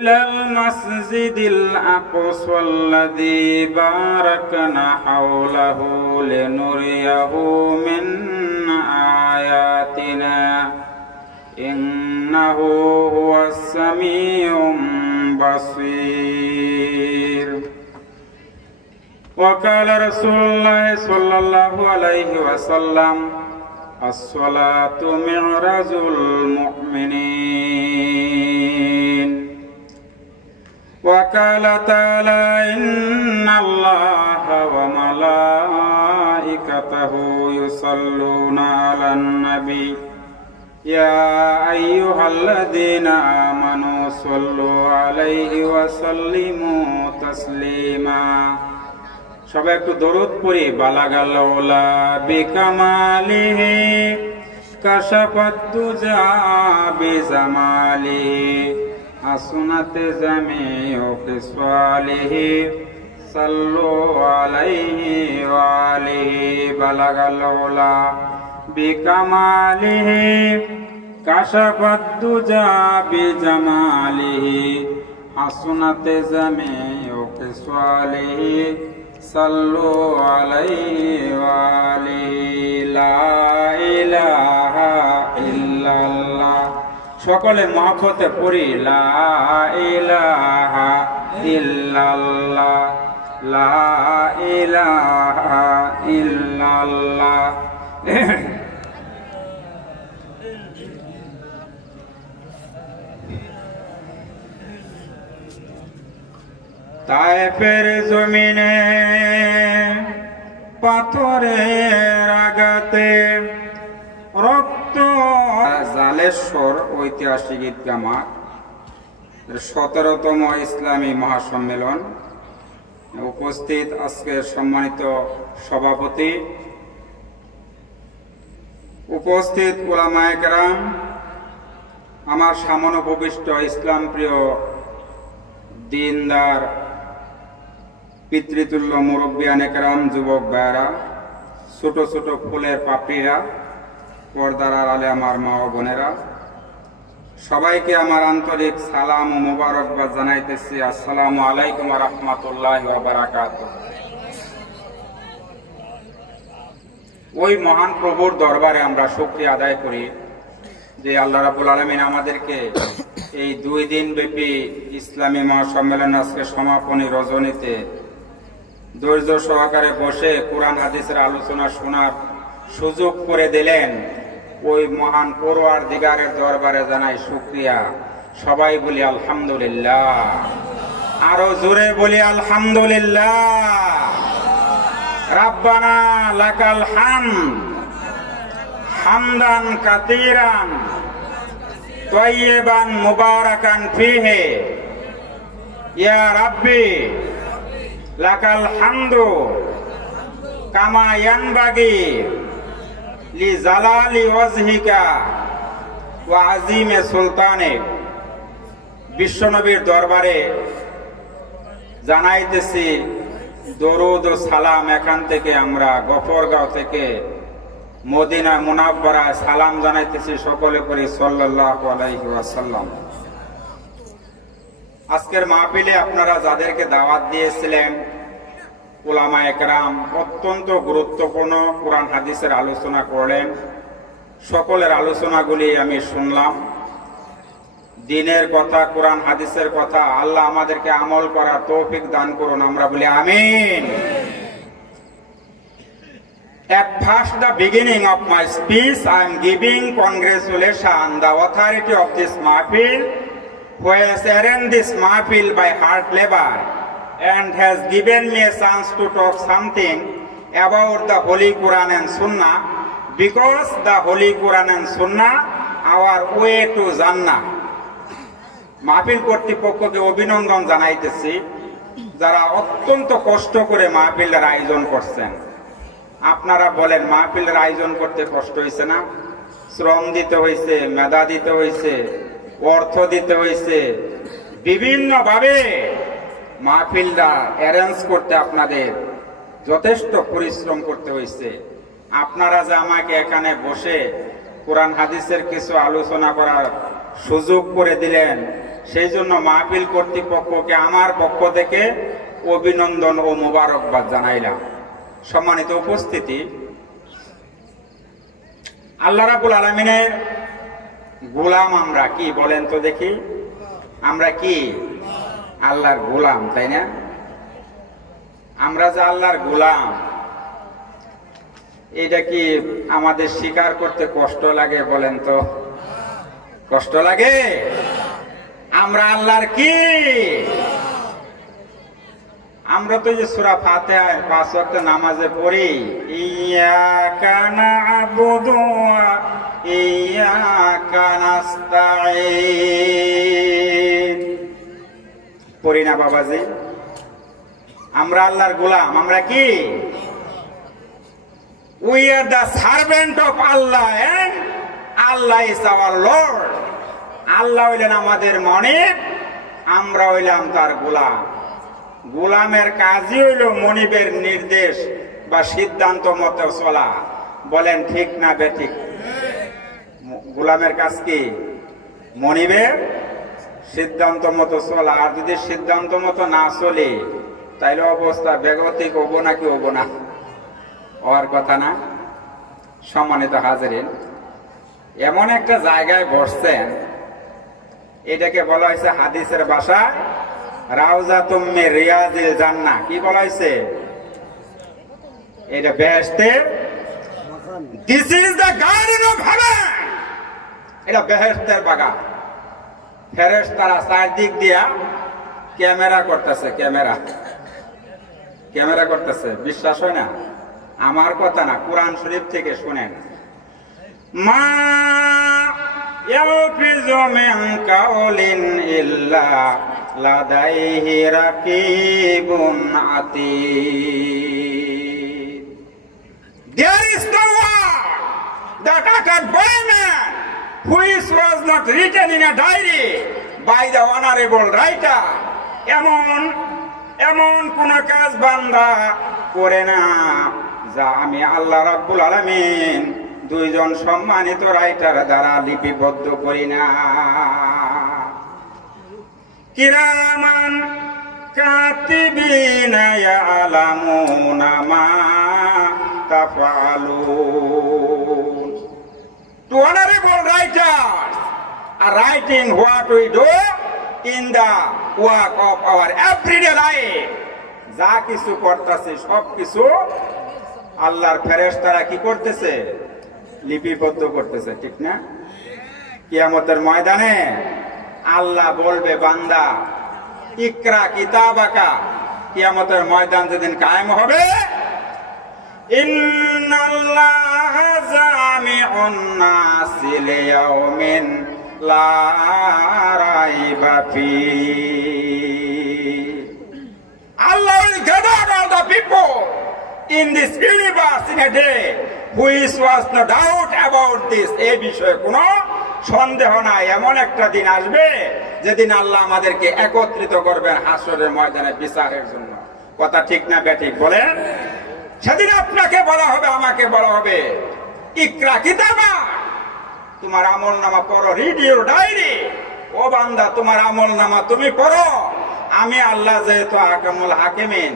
إلى المسجد الأقصى الذي باركنا حوله لنريه من آياتنا إنه هو السميع البصير. وقال رسول الله صلى الله عليه وسلم الصلاة معراج المؤمنين. وقال تعالى إن الله وملائكته يصلون على النبي يا أيها الذين آمنوا صلوا عليه وسلموا تسليما. সবাই একটু দরুদ পড়ি। বালাগাল উলা বিকামালিহি কাশাফাত তুজা বিজামালিহি হাসনাতে জামিউ খিসালিহি সাল্লু আলাইহি ওয়া আলিহি। বালাগাল উলা বিকামালিহি কাশাফাত তুজা বিজামালিহি হাসনাতে জামিউ খিসালিহি সাল্লু আলাইহি ওয়া আলিহি। লা ইলাহা ইল্লাল্লাহ। সকলে মহব্বতে পড়ি লা ইলাহা ইল্লাল্লাহ, লা ইলাহা ইল্লাল্লাহ। তায়েফের জমিনে পাথরের আঘাতে রক্ত। জালেশ্বর ঐতিহাসিক ঈদগাহ মাঠ 17তম ইসলামী মহাসম্মেলন। উপস্থিত আজকের সম্মানিত সভাপতি, উপস্থিত উলামায়ে কেরাম, আমার সামনে উপবিষ্ট ইসলাম প্রিয় দিনদার পিতৃতুল্য মুরব্বিয়ানে কেরাম, যুবক ভাইয়েরা, ছোট ছোট ফুলের পাপড়িরা, পর্দার আড়ালে আমার মা ও বোনেরা, সবাইকে আমার আন্তরিক সালাম ও মোবারকবাদ জানাইতেছি। আসসালামু আলাইকুম ওয়া রাহমাতুল্লাহি ওয়া বারাকাতুহু। ওই মহান প্রভুর দরবারে আমরা শুকরিয়া আদায় করি যে আল্লাহ রাব্বুল আলামিন আমাদেরকে এই 2 দিন ব্যাপী ইসলামী মহাসম্মেলন আজকে সমাপনী রজনীতে ধৈর্য সহকারে বসে কোরআন হাদিসের আলোচনা শোনার সুযোগ করে দিলেন। ওই মহান পরওয়ারদিগারের দরবারে জানাই শুকরিয়া। সবাই বলি আলহামদুলিল্লাহ, আরো জোরে বলি আলহামদুলিল্লাহ। রাব্বানা লাকাল হামদ হামদান কাতীরান তাইয়িবান মুবারাকান ফিহি ইয়া রাব্বি লাকাল হামদু কামা ইয়ানবাগি লি জালালি ওয়াজহিকা ওয়া আযীমে সুলতানিক। বিশ্বনবীর দরবারে জানাইতেছি দরুদ ও সালাম। এখান থেকে আমরা গফরগাঁও থেকে মদিনা মুনাওয়ারায় সালাম জানাইতেছি, সকলে করি সাল্লাল্লাহু আলাইহি ওয়াসাল্লাম। আজকের মাহফিলে আপনারা যাদেরকে দাওয়াত দিয়েছিলেন উলামায়ে কেরাম অত্যন্ত গুরুত্বপূর্ণ কোরআন হাদিসের আলোচনা করলেন। সকলের আলোচনাগুলি আমি শুনলাম। দিনের কথা, কোরআন হাদিসের কথা, আল্লাহ আমাদেরকে আমল করার তৌফিক দান করুন, আমরা বলি আমিন। At first the beginning of my speech I am giving congratulations the authority of this mahfil who has arranged this mahfil by hard labor and has given me a chance to talk something about the Holy Quran and Sunnah, because the Holy Quran and Sunnah our way to Jannah. মাহফিল কর্তৃপক্ষকে অভিনন্দন জানাইতেছি, যারা অত্যন্ত কষ্ট করে মাহফিলের আয়োজন করছেন। আপনারা বলেন মাহফিলের আয়োজন করতে কষ্ট হয়েছে না? শ্রম দিতে হয়েছে, মেধা দিতে হয়েছে, অর্থ দিতে হয়েছে, বিভিন্ন ভাবে মাহফিলটা অ্যারেঞ্জ করতে আপনাদের যথেষ্ট পরিশ্রম করতে হয়েছে। আপনারা যে আমাকে এখানে বসে কোরআন হাদিসের কিছু আলোচনা করার সুযোগ করে দিলেন, সেই জন্য মাহফিল কর্তৃপক্ষকে আমার পক্ষ থেকে অভিনন্দন ও মোবারকবাদ জানাইলাম। সম্মানিত উপস্থিতি, আল্লাহ রাব্বুল আলামিনের গোলাম আমরা, কি বলেন তো দেখি? আমরা কি আল্লাহর গোলাম, তাই না? আমরা যে আল্লাহর গোলাম, এটা কি আমাদের স্বীকার করতে কষ্ট লাগে? বলেন তো, কষ্ট লাগে? আমরা আল্লাহর কি? আমরা তো যে সূরা ফাতিহার 5 ওয়াক্ত নামাজে পড়ি, ইয়াকা না'বুদু ওয়া ইয়াকা নাস্তাঈন, পড়ি না বাবাজি? আমরা আল্লাহর গোলাম। আমরা কি? We are the servant of Allah and Allah is our Lord. আল্লাহ হইলেন আমাদের মনিব, আমরা হইলাম তার গোলাম। গোলামের কাজই হইল মনিবের নির্দেশ বা সিদ্ধান্ত মতো চলা। বলেন ঠিক না বেঠিক? গোলামের কাজ কি? মনিবের সিদ্ধান্ত মতো চলা। আর যদি সিদ্ধান্ত মতো না চলে, তাইলে অবস্থা বেগতিক হবো নাকি হবো না? হওয়ার কথা না। সম্মানিত হাজিরিন, এমন একটা জায়গায় বসছেন, এটাকে বলা হয়েছে হাদিসের ভাষায় রাউজাতুম মির রিয়াজিল জান্নাহ। কি বলা হয়েছে? এটা বেহেশতের, this is the garden of heaven. এটা বেহেশতের বাগান। ফেরেশতারা চারদিক দিয়া ক্যামেরা করতেছে, ক্যামেরা করতেছে। বিশ্বাস হয় না? আমার কথা না, কুরআন শরীফ থেকে শুনেন। মা ইয়ালফিযু মিন কাওলিন ইল্লা লাদাইহি Rakibun আতীদ। There is no word that uttered by man which was not written in a diary by the honorable writer. এমন কোন কাজ বান্দা করে না যা আমি আল্লাহ রাব্বুল আলামিন দুইজন সম্মানিত রাইটার দ্বারা লিপিবদ্ধ করি না। কিরামান কাতিবিনা ইয়ালামুনা মা তাফআলুন। To honorable writers are writing what we do in the work of our everyday life. যা কিছু করতেছে সব কিছু আল্লাহর ফেরেশতারা কি করতেছে? লিপিবদ্ধ করতেছে, ঠিক না? কিয়ামতের ময়দানে আল্লাহ বলবে, বান্দা ইকরা কিতাবাকা। কিয়ামতের ময়দান যেদিন কায়েম হবে, ইন্নাল্লাহা জামিউন নাসি লিয়াউমিন লা রাইবা ফীহি। Allah will gather all the people in this universe in a day which was no doubt about this. এই বিষয়ে কোনো সন্দেহ নাই। এমন একটা দিন আসবে যেদিন আল্লাহ আমাদেরকে একত্রিত করবেন হাসরের ময়দানে বিচারের জন্য। কথা ঠিক না বেঠিক বলেন? সেদিন আপনাকে বলা হবে, আমাকে বলা হবে, ইকরা কিতাবা, তোমার আমল নামা পড়ো, রিড ইউর ডায়েরি। ও বান্দা, তোমার আমল নামা তুমি পড়ো। আমি আল্লাহ যেহেতু আহকামুল হাকিমিন,